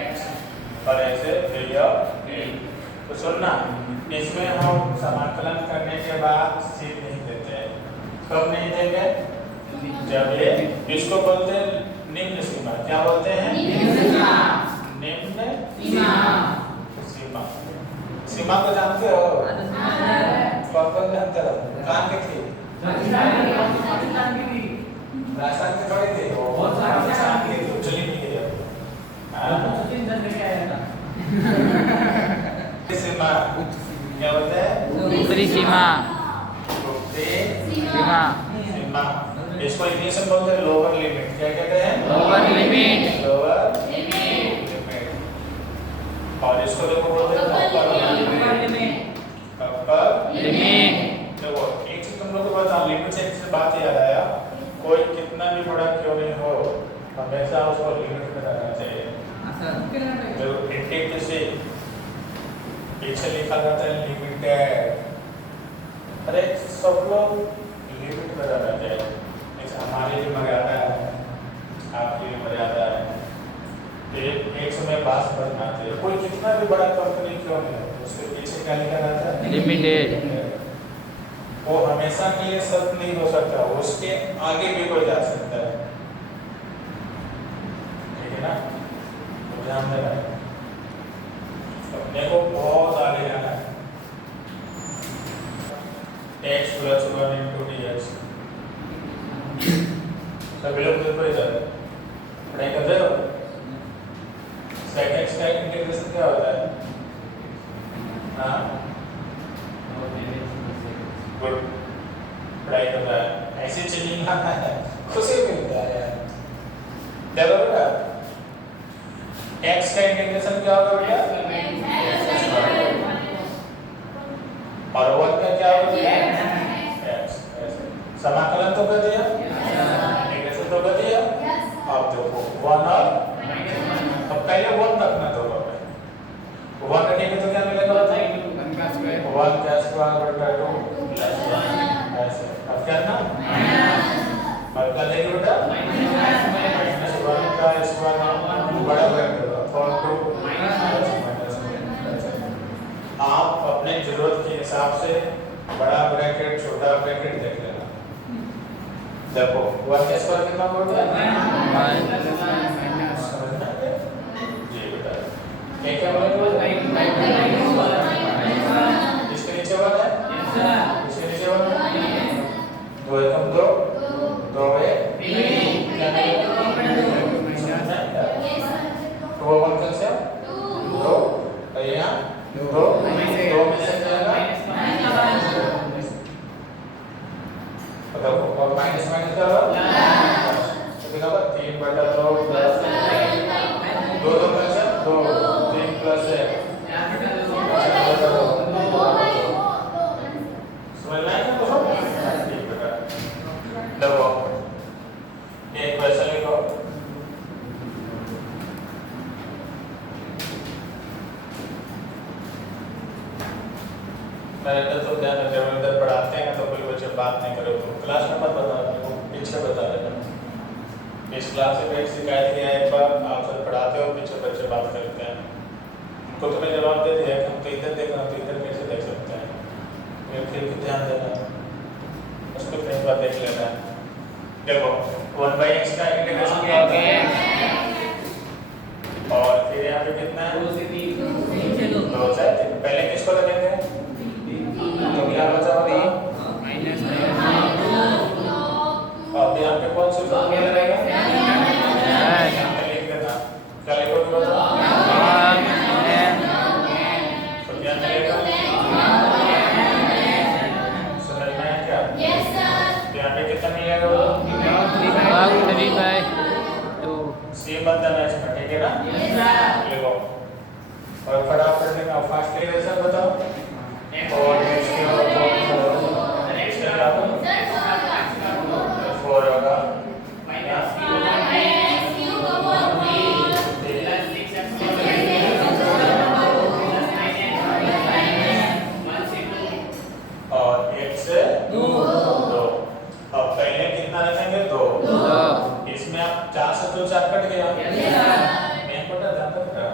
x और ऐसे भैया a। तो सुनना, इसमें हम समाकलन करने के बाद सीध नहीं देते हैं। कब नहीं देंगे? जब ये इसको बोलते हैं निम्न सीमा। क्या बोलते हैं? निम्न सीमा। सीमा को जानते हो? कौन जानते हो? कहाँ की थी? राजस्थान की थोड़ी थी वो। बहुत सारी थी, चली नहीं गई अब। सीमा क्या बोलते हैं? ऊपरी सीमा। सीमा। इसको इंग्लिश में बोलते हैं लोअर लिमिट। क्या कहते हैं? Lower limit. Lower limit. और इसको देखो बोलते हैं अपर लिमिट। Upper limit. देखो एक चीज तुम लोग को बताओ, लिमिट से बात याद आया, कोई कितना भी बड़ा क्यों नहीं हो, हमेशा उसको लिमिट में रहना चाहिए। जो इंटेक जैसे पीछे लिखा जाता है लिमिटेड, अरे सब लोग लिमिट में रहना चाहिए। जैसे हमारी भी मर्यादा है, आपकी भी मर्यादा है। एक समय पास बढ़ना चाहिए। कोई कितना भी बड़ा कंपनी क्यों नहीं हो, उसके पीछे क्या लिखा रहता है? लिमिटेड। वो हमेशा के लिए सत्य नहीं हो सकता, उसके आगे भी कोई जा सकता है। ठीक है ना? तो ध्यान देना है, अपने को बहुत आगे जाना है। x + 1 × dx। सभी लोग देखो इधर पढ़ाई कर रहे हो। सेकंड का इंटीग्रेशन क्या होता है? हाँ, गुड, पढ़ाई कर रहा है। ऐसी चीज लाना है, खुशी मिलता है यार। देखो बेटा, x का इंटीग्रेशन क्या होगा बेटा? और 1 का क्या होगा? x। समाकलन तो कर दिया, इंटीग्रेशन तो कर दिया। अब देखो 1 और अब पहले 1 रखना तो 1 रखेंगे तो क्या मिलेगा? 1 का स्क्वायर बटा 2 प्लस 1 ऐसे। अब क्या करना? अब क्या लेंगे बेटा? -1 का स्क्वायर बड़ा ब्रैकेट और 2 आप अपने जरूरत के हिसाब से बड़ा ब्रैकेट छोटा ब्रैकेट देख लेना। देखो 1 का स्क्वायर कितना होता है? जी बेटा, एक क्या बोलेंगे? इसके नीचे 1 है, इसके नीचे 1 है। 2 एकम 2, 2 1 क्या करेंगे? तो 1 का से 2 और यहाँ 2 में से जाएगा और माइनस क्या होगा? तो क्या होगा? 3 बटा 2 प्लस 2 2 प्लस 2 3 प्लस 1 समझ में आया तो? ठीक बेटा, देखो एक क्वेश्चन लिखो। मेरे तो ध्यान रखते हैं, इधर पढ़ाते हैं तो कोई बच्चे बात नहीं करे तो क्लास में मत बता, पीछे बता देना। इस क्लास में एक शिकायत किया है, एक बार आप सब पढ़ाते हो पीछे बच्चे बात करते हैं, उनको तुम्हें जवाब दे दिया हम तो इधर देखना, तो इधर कैसे देख सकते हैं? फिर ध्यान देना, उसको फिर एक बार देख लेना है। देखो 1/x का इंटीग्रेशन क्या होता है? और फिर यहाँ पे कितना है? 2 से 3 2 से 3। पहले किसको लगेंगे? तो क्या बचा होगा? अब यहाँ पे कौन सी फॉर्मूला लगाएगा? यहाँ पे लिख देना, क्या लिखोगे बताओ? तो क्या मिलेगा? समझ में आया क्या? यहाँ पे कितना मिलेगा? 3/2। सी मत देना इसमें, ठीक है ना? लिखो और फटाफट लिखना, फास्ट इंटीग्रेशन बताओ। और इसके बाद 4 होगा और 1 से 2। अब पहले कितना रखेंगे? 2। इसमें आप 4 से 2 4 कट गया। मैं पता जाता था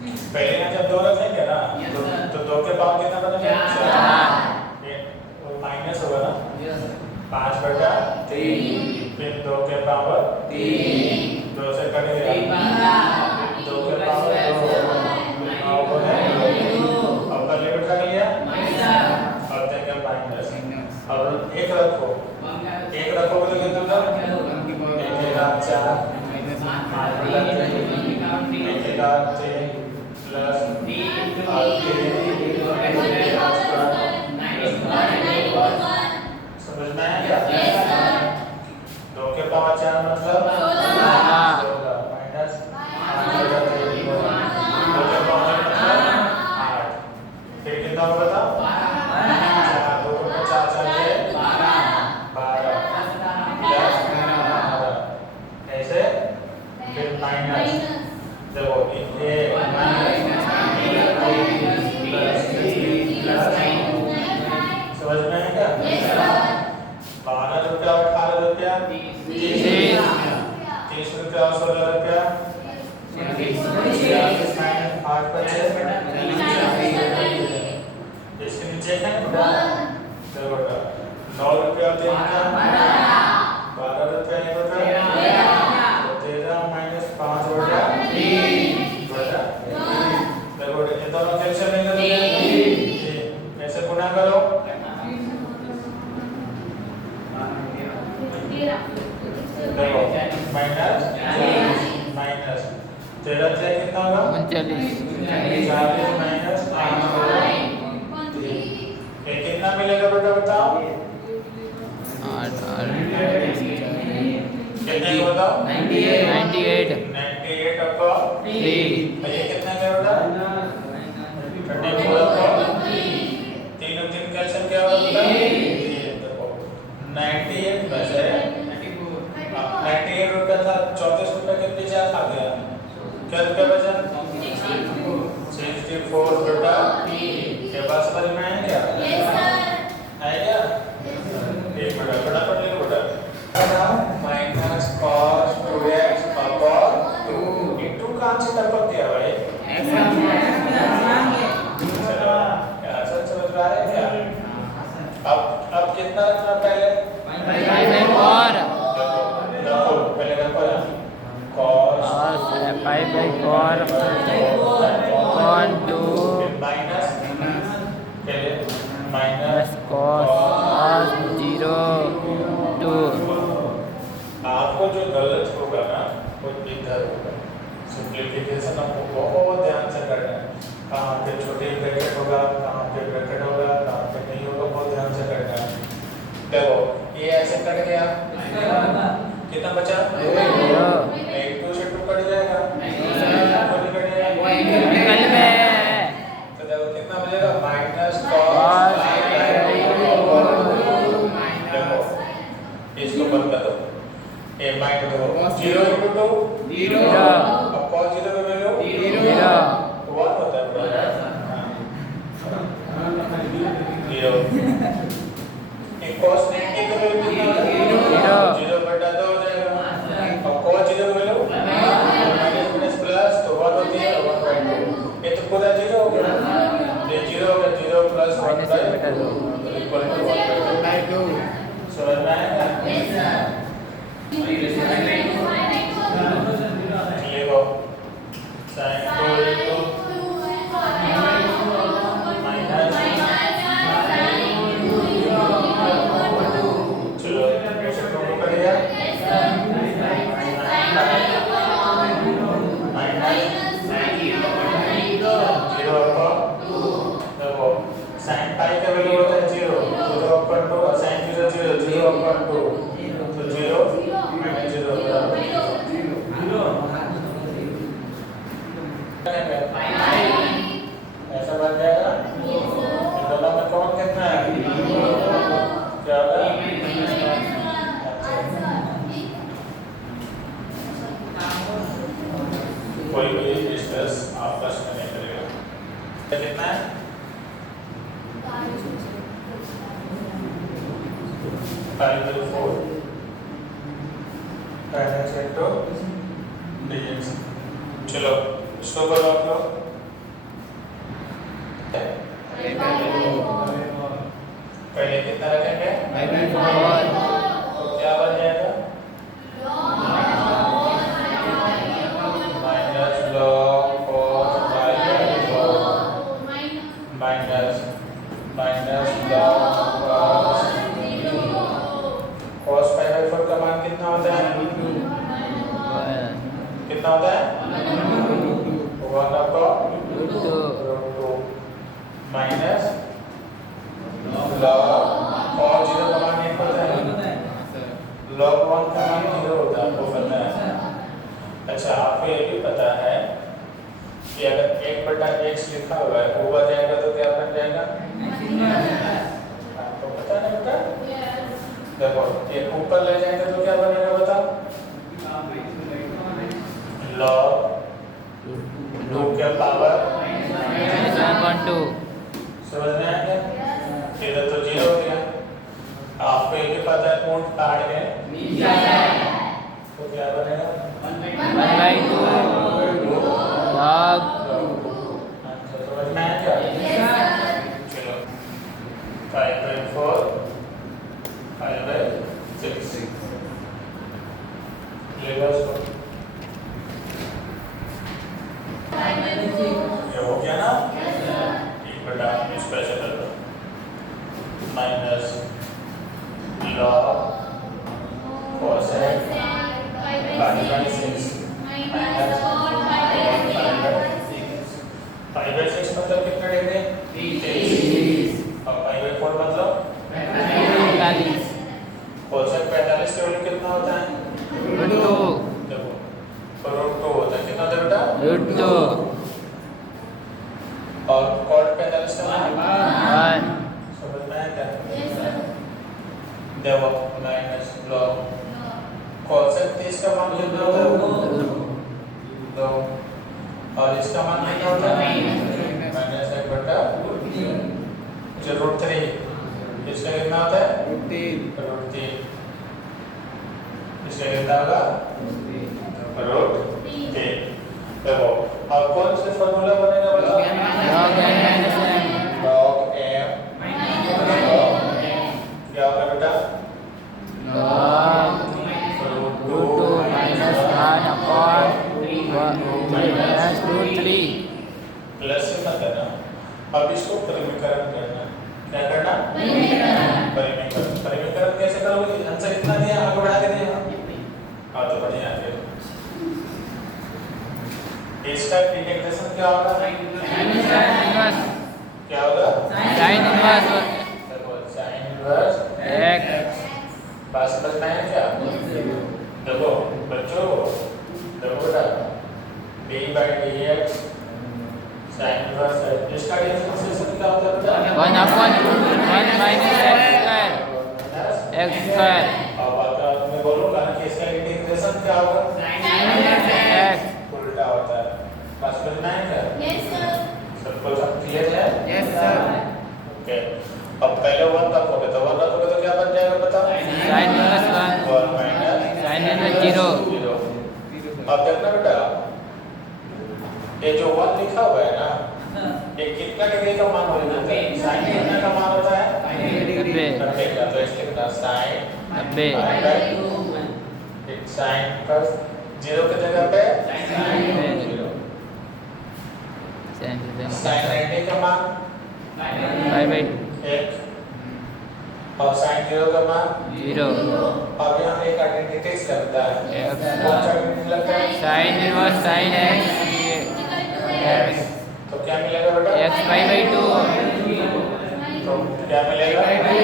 पहले यहाँ जब 2 रखेंगे ना तो 2 के पावर कितना बनेगा? 4। माइनस होगा ना 5/3, फिर 2 के पावर 3, 2 से कटेगा 2 के पावर 2 अब लिमिट रख लिया अब देंगे माइनस। अब एक रखो बोले कितना? 1/4 प्लस समझ में आया क्या? 2 के पावर 4 मतलब 16 माइनस 5/3 2 के पावर 8 फिर कितना होगा बताओ? 4 2 को 4 चले 12 प्लस 12 ऐसे फिर माइनस देखो ये समझ में है क्या? 12 रुपया 18 रुपया 30 रुपया 16 रुपया 8/6 इसके नीचे है 9 रुपया 12 रुपया 13 माइनस 5/3 देखो ये दोनों कैंसिल नहीं करोगे ऐसे गुणा करो देखो माइनस 13 से कितना होगा? 39 माइनस 5 ये कितना मिलेगा बेटा बताओ? 8 कितने को बताओ? 98 अपॉन 3 ये कितना है बेटा? 24 अपॉन 3 और 3 कैंसिल क्या होगा बेटा? देखो 98 में से 98 रुपया था 34 रुपया के पीछे आ गया क्या रुपया बचा? 64 बेटा ये बात समझ में आया क्या? आएगा एक बेटा फटाफट लिखो बेटा माइनस cos 2x अपॉन 2 ये 2 कहाँ से टपक गया भाई? चलो आंसर समझ में आ रहा है क्या? अब कितना रखना पहले? देखो पहले रखो ना cos 5/4 upon 2 माइनस पहले माइनस cos 0 2 आपको जो गलत होगा ना वो इधर होगा सिंप्लीफिकेशन आपको बहुत ध्यान से करना है कहाँ पे छोटे ब्रैकेट होगा कहाँ पे ब्रैकेट होगा कहाँ पे नहीं होगा बहुत ध्यान से करना है देखो ये ऐसे कट गया कितना बचा? 1 2 से 2 कट जाएगा निकल में तो देखो कितना बचेगा माइनस cos देखो इसको बंद कर दो ए माइनस दो 0 * 2 0 अब cos 0 का वैल्यू 0 1 होता है 0 एक cos 90 का वैल्यू कितना होता है 0/2 हो जाएगा अब cos 0 का वैल्यू माइनस प्लस तो 1 होती है 1/2 ये तो पूरा 0 हो गया ये 0 हो गया 0 प्लस 1/2 इक्वल टू 1/2 समझ में आया क्या? लिखो sin 2 माइनस चलो ऐसे दोनों करेगा माइनस 0 अपॉन 2 देखो sin पाई का वैल्यू होता है 0 अपॉन 2 sin 0 अपॉन 2 तो 0 माइनस 0 ऐसा बन जाएगा दोनों में कौन कितना है क्या होगा कोई भी डिस्कस आपस में नहीं करेगा कितना है 5/4 dx चलो इसको करो आप लोग। पहले कितना रखेंगे? तो क्या बन जाएगा? Minus log cos pi by 4 minus log cos pi by 4 का मान कितना होता है? कितना होता है? 1/√2 माइनस लॉग cos 0 का मान 1 होता है, log 1 का मान 0 होता है, आपको पता है। अच्छा, आपको ये भी पता है कि अगर 1/x लिखा हुआ है ऊपर जाएगा तो क्या बन जाएगा? आपको पता है बेटा? देखो ये ऊपर ले जाएंगे तो क्या बनेगा बताओ? log 2 के पावर -1/2 समझ में आया क्या? इधर तो 0 हो गया। आपको ये भी पता है कोण काट के तो क्या बनेगा? 1/2 log समझ में आया क्या? चलो 5/4 5/6 ले लो इसको। ये हो गया ना? एक बटा इसको ऐसे कर दो minus log cos pi by 6 minus 5/6 मतलब कितना डिग्री? 30 और 5/4 मतलब 45 cosec 45 के वैल्यू कितना होता है? √2 देखो √2 होता है, कितना होता है बेटा? √2 और cot 45 का मान 1 समझ में आया क्या? देखो माइनस log cosec 30 का मान कितना होता है? 2 और इसका मान कितना होता है? -1/√3 इसका कितना होता है? √3 इसका कितना होगा? √3 देखो अब कौन से फॉर्मूला बनेगा बताओ? log n - m log m क्या होगा बेटा? log √2 - 1/(-√3) प्लस से मत करना। अब इसको परिमीकरण करना। क्या करना? परिमीकरण कैसे करोगे? आंसर इतना दिया, आगे बढ़ा के दिया। हाँ तो बढ़िया है। इसका इंटीग्रेशन क्या होगा? क्या होगा? sin इनवर्स देखो sin इनवर्स x बात समझ में आया क्या? देखो बच्चों, देखो बेटा d/dx sin इनवर्स है, इसका डिफरेंशिएशन क्या होता है बेटा? 1/(1 - x²) अब अगर मैं बोलूंगा कि इसका इंटीग्रेशन क्या होगा? x उल्टा होता है। बात समझ में आया क्या? Yes, sir. सबको सब क्लियर है? yes sir ओके, अब पहले 1 रखोगे तो 1 रखोगे तो क्या बन जाएगा बताओ? sin inverse 1 1 minus sin inverse 0 अब देखना बेटा, ये जो 1 लिखा हुआ है ना, ये कितना डिग्री का मान होगा? sin कितना का मान होता है? 90 90 का। तो इसलिए बेटा sin 90 sin प्लस 0 की जगह पे sin 0 sin sin 90 का मान 5/2 1 और sin 0 का मान 0 अब यहाँ एक आइडेंटिटी लगता है। X कौन सा आइडेंटिटी लगता है? sin इनवर्स sin x तो क्या मिलेगा बेटा? x π/2 तो क्या मिलेगा? 2